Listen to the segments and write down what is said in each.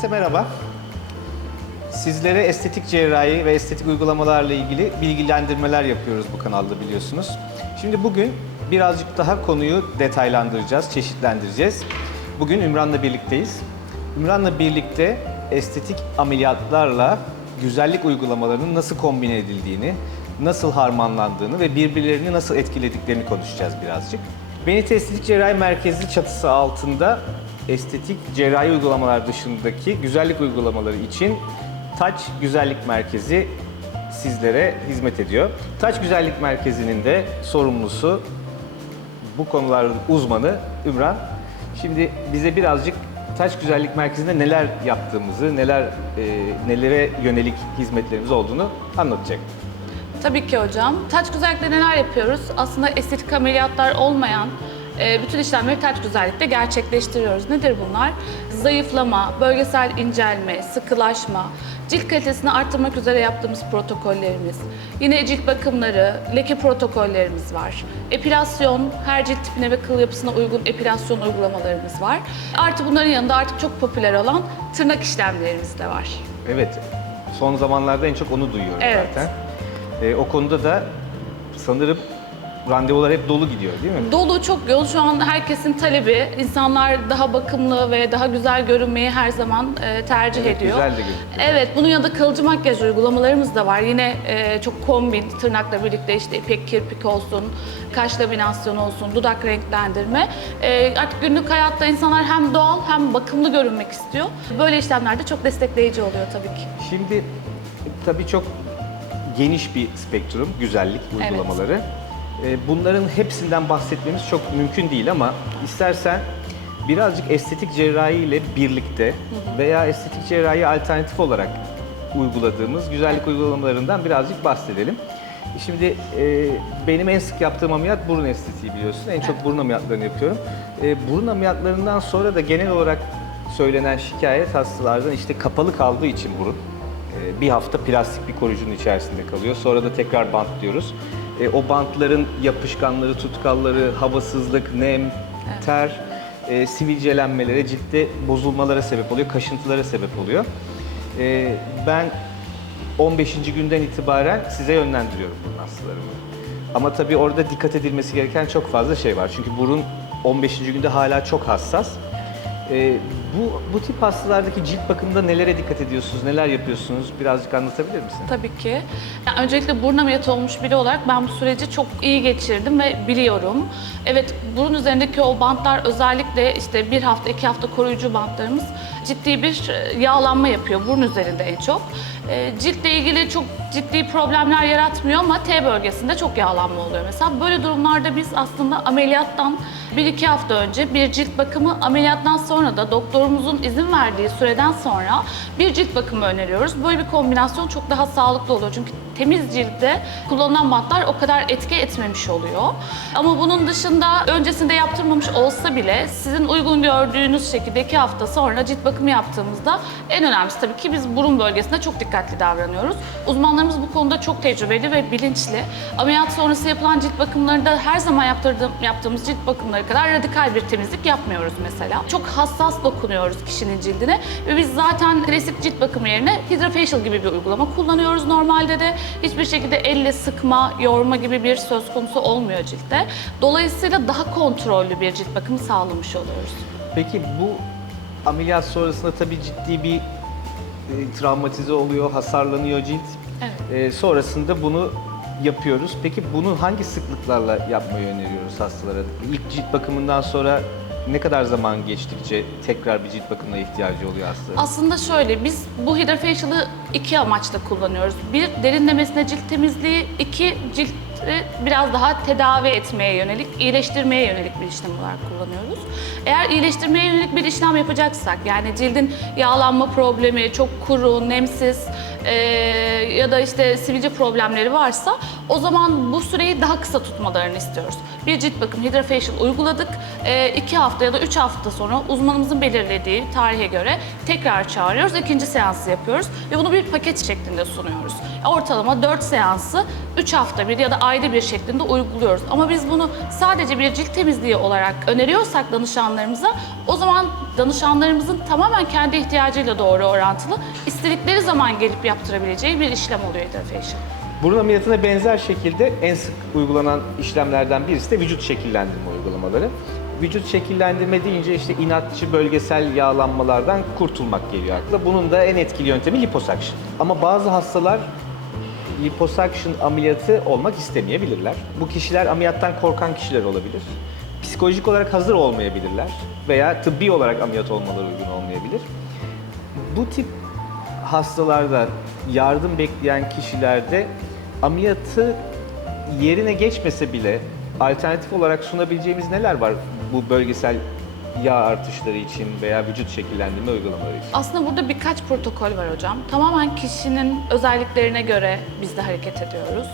Herkese merhaba. Sizlere estetik cerrahi ve estetik uygulamalarla ilgili bilgilendirmeler yapıyoruz bu kanalda biliyorsunuz. Şimdi bugün birazcık daha konuyu detaylandıracağız, çeşitlendireceğiz. Bugün Ümran'la birlikteyiz. Ümran'la birlikte estetik ameliyatlarla güzellik uygulamalarının nasıl kombine edildiğini, nasıl harmanlandığını ve birbirlerini nasıl etkilediklerini konuşacağız birazcık. Benite Estetik Cerrahi Merkezi çatısı altında estetik cerrahi uygulamalar dışındaki güzellik uygulamaları için Taç Güzellik Merkezi sizlere hizmet ediyor. Taç Güzellik Merkezi'nin de sorumlusu bu konuların uzmanı Ümran. Şimdi bize birazcık Taç Güzellik Merkezi'nde neler yaptığımızı, neler e, nelere yönelik hizmetlerimiz olduğunu anlatacak. Tabii ki hocam. Taç güzellikte neler yapıyoruz? Aslında estetik ameliyatlar olmayan e, bütün işlemleri taç güzellikte gerçekleştiriyoruz. Nedir bunlar? Zayıflama, bölgesel incelme, sıkılaşma, cilt kalitesini arttırmak üzere yaptığımız protokollerimiz. Yine cilt bakımları, leke protokollerimiz var. Epilasyon, her cilt tipine ve kıl yapısına uygun epilasyon uygulamalarımız var. Artı bunların yanında artık çok popüler olan tırnak işlemlerimiz de var. Evet, son zamanlarda en çok onu duyuyorum Evet. zaten. E, o konuda da sanırım randevular hep dolu gidiyor değil mi? Dolu çok yoğun. Şu an herkesin talebi. İnsanlar daha bakımlı ve daha güzel görünmeyi her zaman e, tercih Evet, ediyor. güzel de gözüküyor. Evet, bunun yanında kalıcı makyaj uygulamalarımız da var. Yine e, çok kombin, tırnakla birlikte işte ipek kirpik olsun, kaş laminasyonu olsun, dudak renklendirme. E, artık günlük hayatta insanlar hem doğal hem bakımlı görünmek istiyor. Böyle işlemlerde çok destekleyici oluyor tabii ki. Şimdi tabii çok geniş bir spektrum güzellik Evet. uygulamaları. Ee, Bunların hepsinden bahsetmemiz çok mümkün değil ama istersen birazcık estetik cerrahi ile birlikte veya estetik cerrahi alternatif olarak uyguladığımız güzellik uygulamalarından birazcık bahsedelim. Şimdi e, benim en sık yaptığım ameliyat burun estetiği biliyorsun. En çok burun ameliyatlarını yapıyorum. E, burun ameliyatlarından sonra da genel olarak söylenen şikayet hastalardan işte kapalı kaldığı için burun. Ee, bir hafta plastik bir koruyucunun içerisinde kalıyor. Sonra da tekrar bantlıyoruz. Ee, O bantların yapışkanları, tutkalları, havasızlık, nem, ter, e, sivilcelenmelere, ciltte bozulmalara sebep oluyor, kaşıntılara sebep oluyor. Ee, Ben 15. günden itibaren size yönlendiriyorum burun hastalarımı. Ama tabii orada dikkat edilmesi gereken çok fazla şey var. Çünkü burun 15. günde hala çok hassas. Ee, bu bu tip hastalardaki cilt bakımında nelere dikkat ediyorsunuz, neler yapıyorsunuz? Birazcık anlatabilir misin? Tabii ki. Yani öncelikle burun ameliyatı olmuş biri olarak ben bu süreci çok iyi geçirdim ve biliyorum. Evet burun üzerindeki o bantlar özellikle işte bir hafta iki hafta koruyucu bantlarımız ciddi bir e, yağlanma yapıyor burun üzerinde en çok. E, Ciltle ilgili çok ciddi problemler yaratmıyor ama T bölgesinde çok yağlanma oluyor mesela. Böyle durumlarda biz aslında ameliyattan bir iki hafta önce bir cilt bakımı ameliyattan sonra da doktorumuzun izin verdiği süreden sonra bir cilt bakımı öneriyoruz. Böyle bir kombinasyon çok daha sağlıklı oluyor. Çünkü temiz ciltte kullanılan bantlar o kadar etki etmemiş oluyor. Ama bunun dışında öncesinde yaptırmamış olsa bile sizin uygun gördüğünüz şekilde iki hafta sonra cilt bakımı yaptığımızda en önemlisi tabii ki biz burun bölgesinde çok dikkatli davranıyoruz. Uzmanlarımız bu konuda çok tecrübeli ve bilinçli. Ameliyat sonrası yapılan cilt bakımlarında her zaman yaptığımız cilt bakımları kadar radikal bir temizlik yapmıyoruz mesela. Çok hassas dokunuyoruz kişinin cildine ve biz zaten klasik cilt bakımı yerine Hydrafacial gibi bir uygulama kullanıyoruz normalde de. Hiçbir şekilde elle sıkma, yorma gibi bir söz konusu olmuyor ciltte. Dolayısıyla daha kontrollü bir cilt bakımı sağlamış oluyoruz. Peki bu ameliyat sonrasında tabii ciddi bir e, travmatize oluyor, hasarlanıyor cilt. Evet. E, sonrasında bunu yapıyoruz. Peki bunu hangi sıklıklarla yapmayı öneriyoruz hastalara? İlk cilt bakımından sonra ne kadar zaman geçtikçe tekrar bir cilt bakımına ihtiyacı oluyor hastanın? Aslında şöyle, biz bu Hydrafacial'ı iki amaçla kullanıyoruz. Bir, derinlemesine cilt temizliği. iki cilti biraz daha tedavi etmeye yönelik, iyileştirmeye yönelik bir işlem olarak kullanıyoruz. Eğer iyileştirmeye yönelik bir işlem yapacaksak, yani cildin yağlanma problemi, çok kuru, nemsiz eee, ya da işte sivilce problemleri varsa o zaman bu süreyi daha kısa tutmalarını istiyoruz. Bir cilt bakım Hydrafacial uyguladık. Eee, iki hafta ya da üç hafta sonra uzmanımızın belirlediği tarihe göre tekrar çağırıyoruz. ikinci seansı yapıyoruz ve bunu bir paket şeklinde sunuyoruz. Ortalama 4 seansı 3 hafta bir ya da ayda bir şeklinde uyguluyoruz. Ama biz bunu sadece bir cilt temizliği olarak öneriyorsak danışanlarımıza o zaman danışanlarımızın tamamen kendi ihtiyacıyla doğru orantılı istedikleri zaman gelip yaptırabileceği bir işlem oluyor Hydrofacial. Burun ameliyatına benzer şekilde en sık uygulanan işlemlerden birisi de vücut şekillendirme uygulamaları. Vücut şekillendirme deyince işte inatçı bölgesel yağlanmalardan kurtulmak geliyor akla. Bunun da en etkili yöntemi liposuction. Ama bazı hastalar liposuction ameliyatı olmak istemeyebilirler. Bu kişiler ameliyattan korkan kişiler olabilir. Psikolojik olarak hazır olmayabilirler veya tıbbi olarak ameliyat olmaları uygun olmayabilir. Bu tip hastalarda yardım bekleyen kişilerde ameliyatı yerine geçmese bile alternatif olarak sunabileceğimiz neler var bu bölgesel yağ artışları için veya vücut şekillendirme uygulamaları için? Aslında burada birkaç protokol var hocam. Tamamen kişinin özelliklerine göre biz de hareket ediyoruz.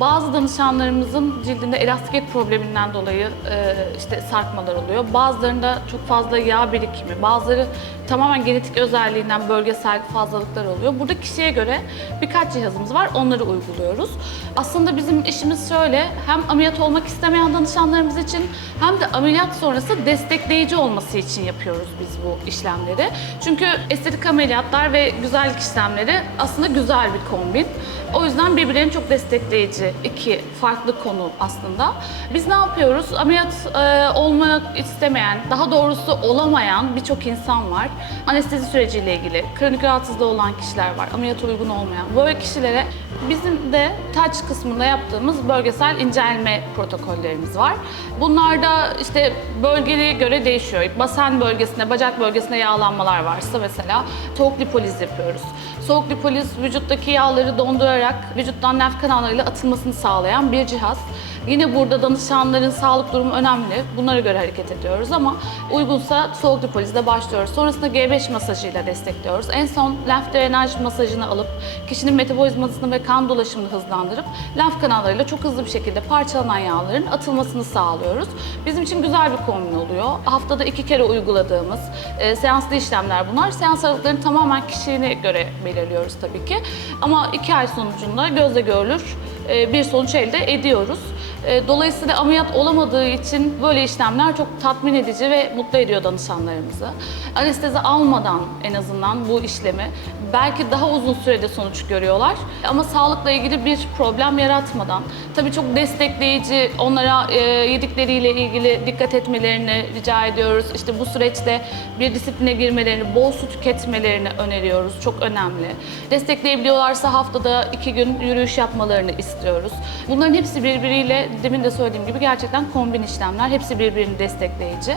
Bazı danışanlarımızın cildinde elastikiyet probleminden dolayı e, işte sarkmalar oluyor. Bazılarında çok fazla yağ birikimi, bazıları tamamen genetik özelliğinden bölgesel fazlalıklar oluyor. Burada kişiye göre birkaç cihazımız var, onları uyguluyoruz. Aslında bizim işimiz şöyle, hem ameliyat olmak istemeyen danışanlarımız için hem de ameliyat sonrası destekleyici olması için yapıyoruz biz bu işlemleri. Çünkü estetik ameliyatlar ve güzellik işlemleri aslında güzel bir kombin. O yüzden birbirlerini çok destekleyici iki farklı konu aslında. Biz ne yapıyoruz? Ameliyat e, olmak istemeyen, daha doğrusu olamayan birçok insan var. Anestezi süreciyle ilgili kronik rahatsızlığı olan kişiler var. Ameliyata uygun olmayan. Böyle kişilere bizim de taç kısmında yaptığımız bölgesel incelme protokollerimiz var. Bunlarda işte bölgeye göre değişiyor. Basen bölgesinde, bacak bölgesinde yağlanmalar varsa mesela soğuk lipoliz yapıyoruz. Soğuk lipoliz vücuttaki yağları dondurarak vücuttan lenf kanallarıyla atılmasını sağlayan bir cihaz. Yine burada danışanların sağlık durumu önemli. Bunlara göre hareket ediyoruz ama uygunsa soğuk lipolizle başlıyoruz. Sonrasında G5 masajıyla destekliyoruz. En son lenf drenaj masajını alıp kişinin metabolizmasını ve kan dolaşımını hızlandırıp lenf kanallarıyla çok hızlı bir şekilde parçalanan yağların atılmasını sağlıyoruz. Bizim için güzel bir kombin oluyor. Haftada iki kere uyguladığımız e, seanslı işlemler bunlar. Seans aralıklarını tamamen kişiliğine göre belirliyoruz tabii ki. Ama iki ay sonucunda gözle görülür bir sonuç elde ediyoruz. E, Dolayısıyla ameliyat olamadığı için böyle işlemler çok tatmin edici ve mutlu ediyor danışanlarımızı. Anestezi almadan en azından bu işlemi belki daha uzun sürede sonuç görüyorlar ama sağlıkla ilgili bir problem yaratmadan tabii çok destekleyici onlara e, yedikleriyle ilgili dikkat etmelerini rica ediyoruz. İşte bu süreçte bir disipline girmelerini, bol su tüketmelerini öneriyoruz. Çok önemli. Destekleyebiliyorlarsa haftada iki gün yürüyüş yapmalarını istiyoruz. Bunların hepsi birbiriyle demin de söylediğim gibi gerçekten kombin işlemler. Hepsi birbirini destekleyici.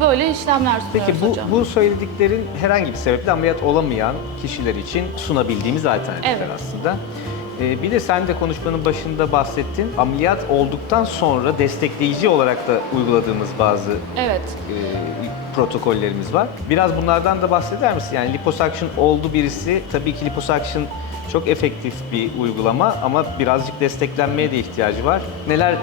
Böyle işlemler sunuyoruz Peki bu, hocam. bu söylediklerin herhangi bir sebeple ameliyat olamayan kişiler için sunabildiğimiz alternatifler Evet. aslında. Ee, bir de sen de konuşmanın başında bahsettin. Ameliyat olduktan sonra destekleyici olarak da uyguladığımız bazı Evet. e, protokollerimiz var. Biraz bunlardan da bahseder misin? Yani liposuction oldu birisi. Tabii ki liposuction çok efektif bir uygulama ama birazcık desteklenmeye de ihtiyacı var. Neler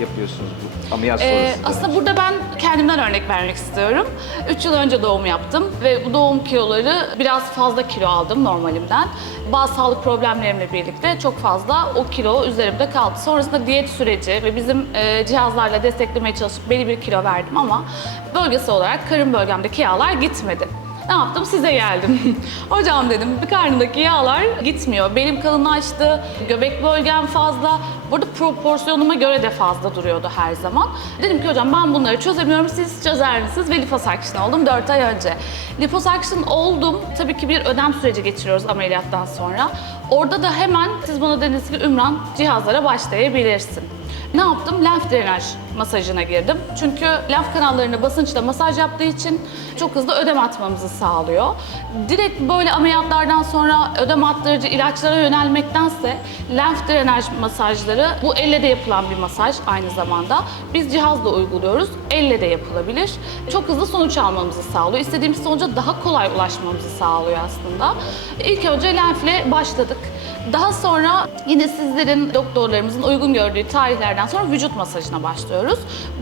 yapıyorsunuz bu ameliyat Ee, sonrasında? aslında burada ben kendimden örnek vermek istiyorum. 3 yıl önce doğum yaptım ve bu doğum kiloları biraz fazla kilo aldım normalimden. Bazı sağlık problemlerimle birlikte çok fazla o kilo üzerimde kaldı. Sonrasında diyet süreci ve bizim e, cihazlarla desteklemeye çalışıp belli bir kilo verdim ama bölgesel olarak karın bölgemdeki yağlar gitmedi. Ne yaptım? Size geldim. Hocam dedim, bir karnındaki yağlar gitmiyor. Belim kalınlaştı, göbek bölgem fazla. Burada proporsiyonuma göre de fazla duruyordu her zaman. Dedim ki hocam ben bunları çözemiyorum, siz çözer misiniz? Ve liposuction oldum 4 ay önce. Liposuction oldum. Tabii ki bir ödem süreci geçiriyoruz ameliyattan sonra. Orada da hemen siz bana dediniz ki Ümran cihazlara başlayabilirsin. Ne yaptım? Lenf drenaj masajına girdim. Çünkü lenf kanallarına basınçla masaj yaptığı için çok hızlı ödem atmamızı sağlıyor. Direkt böyle ameliyatlardan sonra ödem attırıcı ilaçlara yönelmektense lenf drenaj masajları bu elle de yapılan bir masaj aynı zamanda. Biz cihazla uyguluyoruz. Elle de yapılabilir. Çok hızlı sonuç almamızı sağlıyor. İstediğimiz sonuca daha kolay ulaşmamızı sağlıyor aslında. İlk önce lenfle başladık. Daha sonra yine sizlerin doktorlarımızın uygun gördüğü tarihlerden sonra vücut masajına başlıyoruz.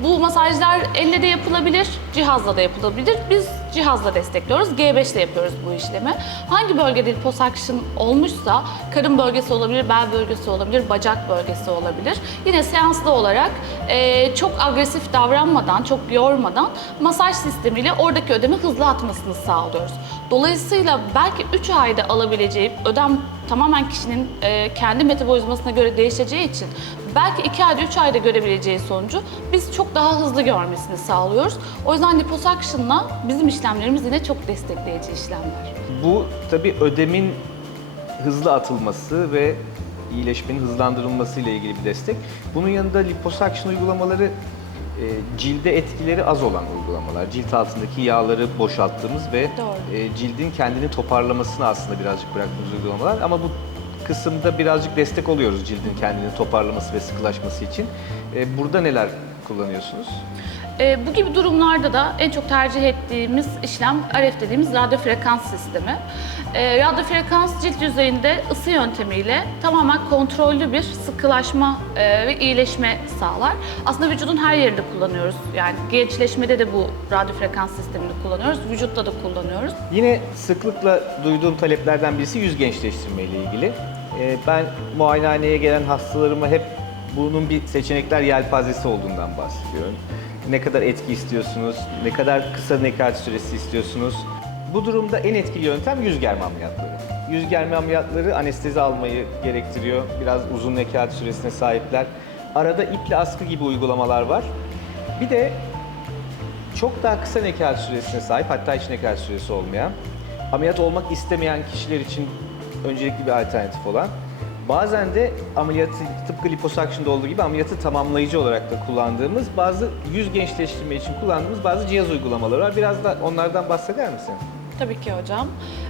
Bu masajlar elle de yapılabilir, cihazla da yapılabilir. Biz cihazla destekliyoruz. G5 ile yapıyoruz bu işlemi. Hangi bölgede liposuction olmuşsa karın bölgesi olabilir, bel bölgesi olabilir, bacak bölgesi olabilir. Yine seanslı olarak e, çok agresif davranmadan, çok yormadan masaj sistemiyle oradaki ödemi hızlı atmasını sağlıyoruz. Dolayısıyla belki 3 ayda alabileceği ödem tamamen kişinin e, kendi metabolizmasına göre değişeceği için belki 2 ayda 3 ayda görebileceği sonucu biz çok daha hızlı görmesini sağlıyoruz. O yüzden liposuction'la bizim işlemlerimiz yine çok destekleyici işlemler. Bu tabii ödemin hızlı atılması ve iyileşmenin hızlandırılması ile ilgili bir destek. Bunun yanında liposuction uygulamaları e, cilde etkileri az olan uygulamalar. Cilt altındaki yağları boşalttığımız ve Doğru. e, cildin kendini toparlamasını aslında birazcık bıraktığımız uygulamalar. Ama bu kısımda birazcık destek oluyoruz cildin kendini toparlaması ve sıkılaşması için. E, burada neler kullanıyorsunuz? E, bu gibi durumlarda da en çok tercih ettiğimiz işlem RF dediğimiz radyo frekans sistemi. E, radyo frekans cilt yüzeyinde ısı yöntemiyle tamamen kontrollü bir sıkılaşma e, ve iyileşme sağlar. Aslında vücudun her yerinde kullanıyoruz. Yani gençleşmede de bu radyo frekans sistemini kullanıyoruz. Vücutta da kullanıyoruz. Yine sıklıkla duyduğum taleplerden birisi yüz gençleştirme ile ilgili. Ee, Ben muayenehaneye gelen hastalarıma hep bunun bir seçenekler yelpazesi olduğundan bahsediyorum. Ne kadar etki istiyorsunuz, ne kadar kısa nekat süresi istiyorsunuz. Bu durumda en etkili yöntem yüz germe ameliyatları. Yüz germe ameliyatları anestezi almayı gerektiriyor. Biraz uzun nekat süresine sahipler. Arada iple askı gibi uygulamalar var. Bir de çok daha kısa nekat süresine sahip, hatta hiç nekat süresi olmayan, ameliyat olmak istemeyen kişiler için öncelikli bir alternatif olan, bazen de ameliyatı tıpkı liposuction'da olduğu gibi ameliyatı tamamlayıcı olarak da kullandığımız bazı yüz gençleştirme için kullandığımız bazı cihaz uygulamaları var. Biraz da onlardan bahseder misin? Tabii ki hocam.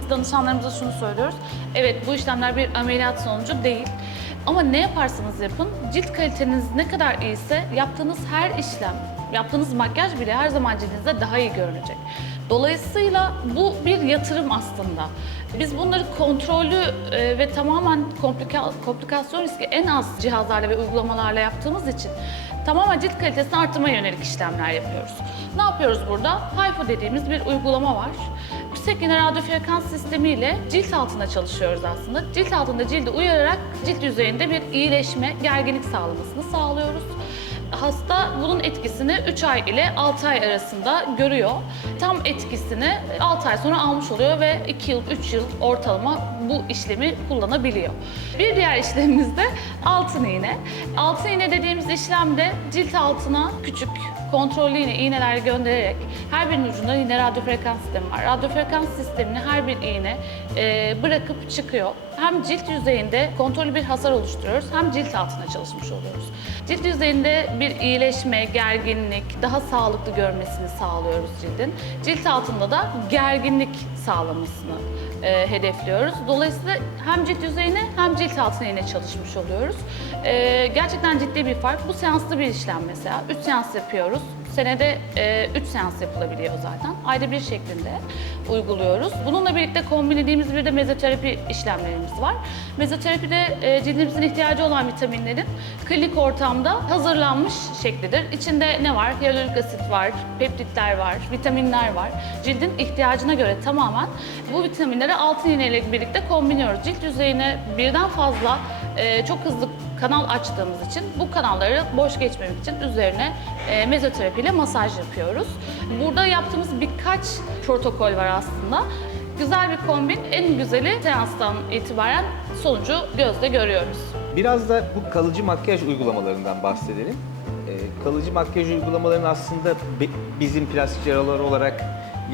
Danışanlarımıza şunu söylüyoruz. Evet bu işlemler bir ameliyat sonucu değil. Ama ne yaparsanız yapın, cilt kaliteniz ne kadar iyiyse yaptığınız her işlem, yaptığınız makyaj bile her zaman cildinizde daha iyi görünecek. Dolayısıyla bu bir yatırım aslında. Biz bunları kontrollü e, ve tamamen komplika- komplikasyon riski en az cihazlarla ve uygulamalarla yaptığımız için tamamen cilt kalitesini artırmaya yönelik işlemler yapıyoruz. Ne yapıyoruz burada? HIFU dediğimiz bir uygulama var. Yüksek yine radyo frekans sistemiyle cilt altında çalışıyoruz aslında. Cilt altında cildi uyararak cilt yüzeyinde bir iyileşme, gerginlik sağlamasını sağlıyoruz. Hasta bunun etkisini 3 ay ile 6 ay arasında görüyor. Tam etkisini 6 ay sonra almış oluyor ve 2 yıl, 3 yıl ortalama bu işlemi kullanabiliyor. Bir diğer işlemimiz de altın iğne. Altın iğne dediğimiz işlemde cilt altına küçük kontrollü yine iğneler göndererek her birinin ucunda yine radyo frekans sistemi var. Radyo frekans sistemini her bir iğne e, bırakıp çıkıyor. Hem cilt yüzeyinde kontrollü bir hasar oluşturuyoruz hem cilt altına çalışmış oluyoruz. Cilt yüzeyinde bir iyileşme, gerginlik, daha sağlıklı görmesini sağlıyoruz cildin. Cilt altında da gerginlik sağlamasını e, hedefliyoruz. Dolayısıyla hem cilt yüzeyine hem cilt altına yine çalışmış oluyoruz. E, gerçekten ciddi bir fark. Bu seanslı bir işlem mesela. 3 seans yapıyoruz. Senede 3 seans yapılabiliyor zaten. Ayda bir şeklinde uyguluyoruz. Bununla birlikte kombinlediğimiz bir de mezoterapi işlemlerimiz var. Mezoterapide e, cildimizin ihtiyacı olan vitaminlerin klinik ortamda hazırlanmış şeklidir. İçinde ne var? Hyaluronik asit var, peptitler var, vitaminler var. Cildin ihtiyacına göre tamamen bu vitaminleri altın iğne ile birlikte kombiniyoruz. Cilt yüzeyine birden fazla e, çok hızlı kanal açtığımız için bu kanalları boş geçmemek için üzerine e, mezoterapi ile masaj yapıyoruz. Burada yaptığımız birkaç protokol var aslında. Güzel bir kombin, en güzeli seanstan itibaren sonucu gözle görüyoruz. Biraz da bu kalıcı makyaj uygulamalarından bahsedelim. Ee, kalıcı makyaj uygulamalarının aslında bizim plastik cerrahlar olarak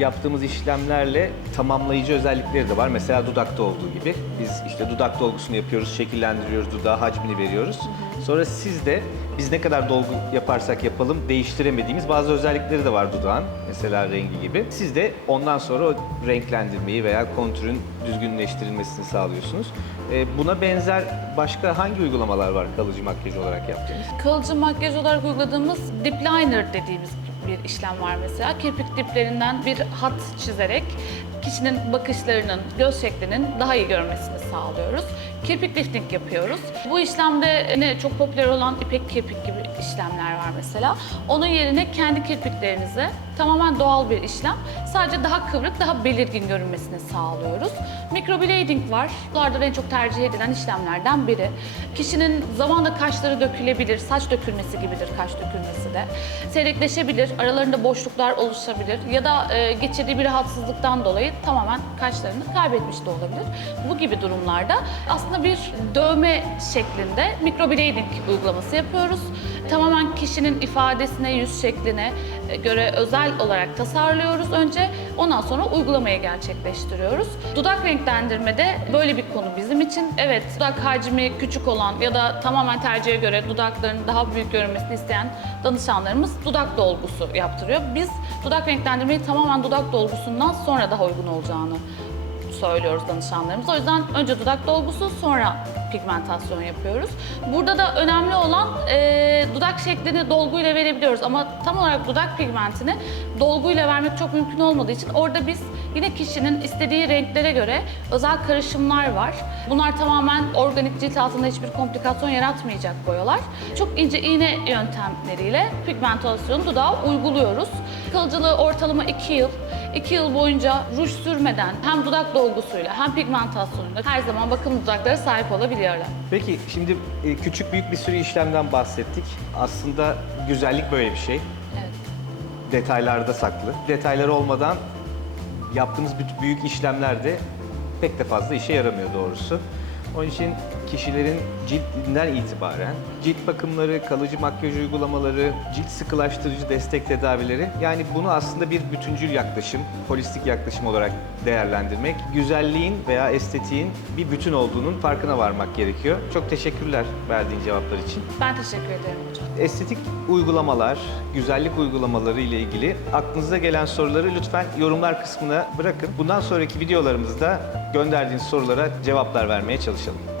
yaptığımız işlemlerle tamamlayıcı özellikleri de var. Mesela dudakta olduğu gibi. Biz işte dudak dolgusunu yapıyoruz, şekillendiriyoruz, dudağa hacmini veriyoruz. Sonra siz de biz ne kadar dolgu yaparsak yapalım değiştiremediğimiz bazı özellikleri de var dudağın. Mesela rengi gibi. Siz de ondan sonra o renklendirmeyi veya kontürün düzgünleştirilmesini sağlıyorsunuz. Ee, Buna benzer başka hangi uygulamalar var kalıcı makyaj olarak yaptığınız? Kalıcı makyaj olarak uyguladığımız dip liner dediğimiz bir işlem var mesela. Kirpik diplerinden bir hat çizerek kişinin bakışlarının, göz şeklinin daha iyi görmesini sağlıyoruz. Kirpik lifting yapıyoruz. Bu işlemde ne çok popüler olan ipek kirpik gibi işlemler var mesela. Onun yerine kendi kirpiklerinizi tamamen doğal bir işlem. Sadece daha kıvrık, daha belirgin görünmesini sağlıyoruz. Microblading var. Bunlardan en çok tercih edilen işlemlerden biri. Kişinin zamanla kaşları dökülebilir, saç dökülmesi gibidir kaş dökülmesi de. Seyrekleşebilir, aralarında boşluklar oluşabilir ya da e, geçirdiği bir rahatsızlıktan dolayı tamamen kaşlarını kaybetmiş de olabilir. Bu gibi durumlarda aslında bir dövme şeklinde microblading uygulaması yapıyoruz. Tamamen kişinin ifadesine, yüz şekline e, göre özel olarak tasarlıyoruz önce. Ondan sonra uygulamayı gerçekleştiriyoruz. Dudak renklendirmede böyle bir konu bizim için. Evet, dudak hacmi küçük olan ya da tamamen tercihe göre dudakların daha büyük görünmesini isteyen danışanlarımız dudak dolgusu yaptırıyor. Biz dudak renklendirmeyi tamamen dudak dolgusundan sonra daha uygun olacağını söylüyoruz danışanlarımıza. O yüzden önce dudak dolgusu sonra pigmentasyon yapıyoruz. Burada da önemli olan e, dudak şeklini dolguyla verebiliyoruz ama tam olarak dudak pigmentini dolguyla vermek çok mümkün olmadığı için orada biz yine kişinin istediği renklere göre özel karışımlar var. Bunlar tamamen organik cilt altında hiçbir komplikasyon yaratmayacak boyalar. Çok ince iğne yöntemleriyle pigmentasyonu dudağa uyguluyoruz. Kalıcılığı ortalama 2 yıl. 2 yıl boyunca ruj sürmeden hem dudak dolgusuyla hem pigmentasyonuyla her zaman bakım dudaklara sahip olabiliyorlar. Peki şimdi e, küçük büyük bir sürü işlemden bahsettik. Aslında güzellik böyle bir şey. Evet. Detaylarda saklı. Detaylar olmadan yaptığımız büyük işlemler de pek de fazla işe yaramıyor doğrusu. Onun için kişilerin cildinden itibaren cilt bakımları, kalıcı makyaj uygulamaları, cilt sıkılaştırıcı destek tedavileri yani bunu aslında bir bütüncül yaklaşım, holistik yaklaşım olarak değerlendirmek, güzelliğin veya estetiğin bir bütün olduğunun farkına varmak gerekiyor. Çok teşekkürler verdiğin cevaplar için. Ben teşekkür ederim hocam. Estetik uygulamalar, güzellik uygulamaları ile ilgili aklınıza gelen soruları lütfen yorumlar kısmına bırakın. Bundan sonraki videolarımızda gönderdiğiniz sorulara cevaplar vermeye 行。